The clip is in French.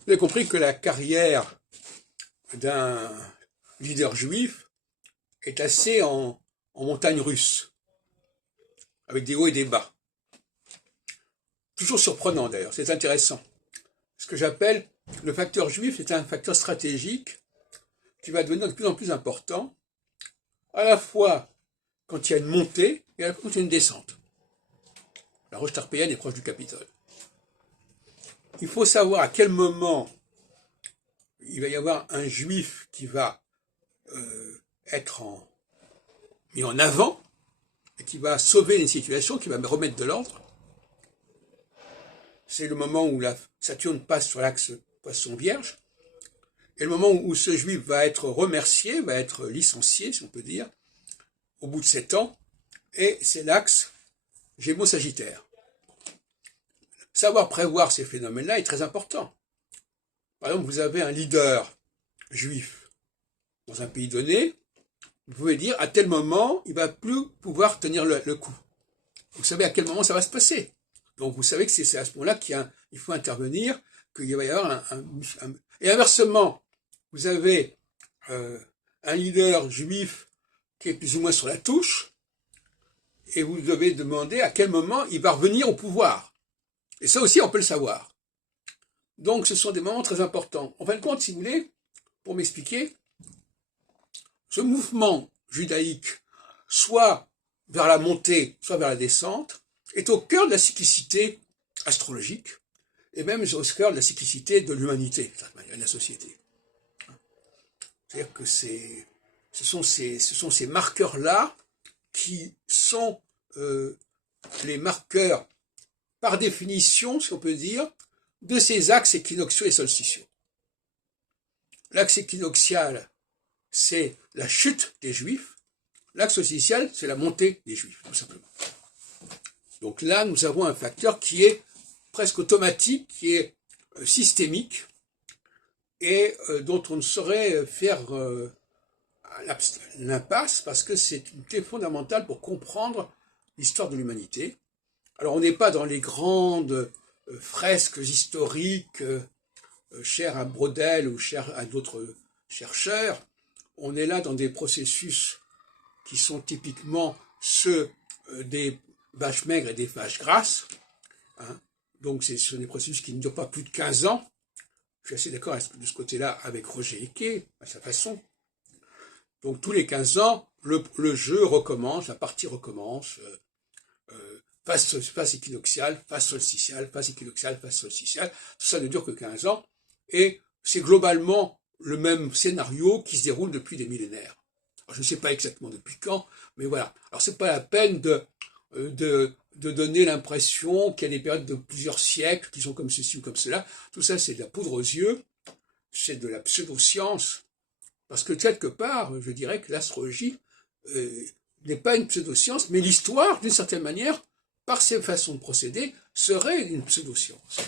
Vous avez compris que la carrière d'un leader juif est assez en montagne russe, avec des hauts et des bas. Toujours surprenant d'ailleurs, c'est intéressant. Ce que j'appelle le facteur juif est un facteur stratégique qui va devenir de plus en plus important, à la fois quand il y a une montée et à la fois quand il y a une descente. La roche tarpéienne est proche du Capitole. Il faut savoir à quel moment il va y avoir un juif qui va être mis en avant et qui va sauver une situation, qui va me remettre de l'ordre. C'est le moment où la Saturne passe sur l'axe Poisson-Vierge, et le moment où ce juif va être remercié, va être licencié, si on peut dire, au bout de 7 ans, et c'est l'axe Gémeaux-Sagittaire. Savoir prévoir ces phénomènes-là est très important. Par exemple, vous avez un leader juif dans un pays donné, vous pouvez dire à tel moment, il ne va plus pouvoir tenir le coup. Vous savez à quel moment ça va se passer. Donc vous savez que c'est à ce moment-là qu'il faut intervenir, qu'il va y avoir Et inversement, vous avez un leader juif qui est plus ou moins sur la touche, et vous devez demander à quel moment il va revenir au pouvoir. Et ça aussi, on peut le savoir. Donc ce sont des moments très importants. En fin de compte, si vous voulez, pour m'expliquer, ce mouvement judaïque, soit vers la montée, soit vers la descente, est au cœur de la cyclicité astrologique, et même au cœur de la cyclicité de l'humanité, de la société. C'est-à-dire que ce sont ces marqueurs-là qui sont les marqueurs, par définition, si on peut dire, de ces axes équinoxiaux et solsticiaux. L'axe équinoxial, c'est la chute des Juifs. L'axe solsticial, c'est la montée des Juifs, tout simplement. Donc là, nous avons un facteur qui est presque automatique, qui est systémique, et dont on ne saurait faire l'impasse, parce que c'est une clé fondamentale pour comprendre l'histoire de l'humanité. Alors on n'est pas dans les grandes fresques historiques chères à Braudel ou chères à d'autres chercheurs. On est là dans des processus qui sont typiquement ceux des vaches maigres et des vaches grasses. Hein. Donc ce sont des processus qui ne durent pas plus de 15 ans. Je suis assez d'accord de ce côté-là avec Roger Eke, à sa façon. Donc tous les 15 ans, le jeu recommence, la partie recommence, phase équinoxiale, phase solsticiale, phase équinoxiale, phase solsticiale. Tout ça ne dure que 15 ans, et c'est globalement le même scénario qui se déroule depuis des millénaires. Alors, je ne sais pas exactement depuis quand, mais voilà. Alors c'est pas la peine de donner l'impression qu'il y a des périodes de plusieurs siècles qui sont comme ceci ou comme cela. Tout ça, c'est de la poudre aux yeux, c'est de la pseudo-science, parce que quelque part, je dirais que l'astrologie n'est pas une pseudo-science, mais l'histoire, d'une certaine manière, par ses façons de procéder, serait une pseudo-science.